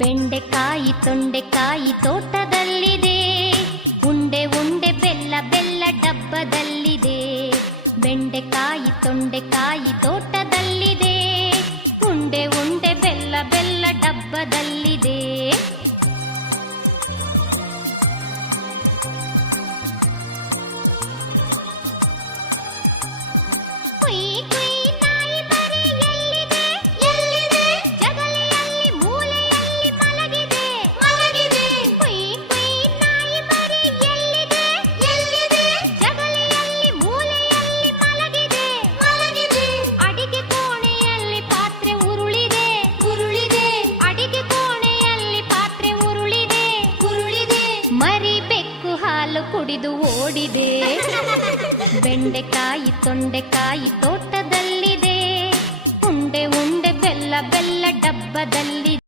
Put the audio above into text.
ಬೆಂಡೆಕಾಯಿ ತೊಂಡೆಕಾಯಿ ತೋಟದಲ್ಲಿದೆ, ಉಂಡೆ ಉಂಡೆ ಬೆಲ್ಲ ಬೆಲ್ಲ ಡಬ್ಬದಲ್ಲಿದೆ. ಬೆಂಡೆಕಾಯಿ ತೊಂಡೆಕಾಯಿ ತೋಟದಲ್ಲಿದೆ, ಉಂಡೆ ಉಂಡೆ ಬೆಲ್ಲ ಬೆಲ್ಲ ಡಬ್ಬದಲ್ಲಿದೆ. ಕುಯ್ ಕುಯ್ ನಾಯಿ ಮರಿ ಎಲ್ಲಿದೆ ಎಲ್ಲಿದೆ, ಜಗಲಿಯಲ್ಲಿ ಮೂಲೆಯಲ್ಲಿ ಮಲಗಿದೆ ಮಲಗಿದೆ. ಕುಯ್ ಕುಯ್ ನಾಯಿ ಮರಿ ಎಲ್ಲಿದೆ ಎಲ್ಲಿದೆ, ಜಗಲಿಯಲ್ಲಿ ಮೂಲೆಯಲ್ಲಿ ಮಲಗಿದೆ ಮಲಗಿದೆ. ಅಡಿಗೆ ಕೋಣೆಯಲ್ಲಿ ಪಾತ್ರೆ ಉರುಳಿದೆ ಉರುಳಿದೆ, ಅಡಿಗೆ ಕೋಣೆಯಲ್ಲಿ ಪಾತ್ರೆ ಉರುಳಿದೆ ಉರುಳಿದೆ. ಮರಿ ಬೆಕ್ಕು ಹಾಲು ಕುಡಿದು ಓಡಿದೆ. ಬೆಂಡೆಕಾಯಿ ತೊಂಡೆಕಾಯಿ ತೋಟದಲ್ಲಿದೆ, ಉಂಡೆ ಉಂಡೆ ಬೆಲ್ಲ ಬೆಲ್ಲ ಡಬ್ಬದಲ್ಲಿದೆ.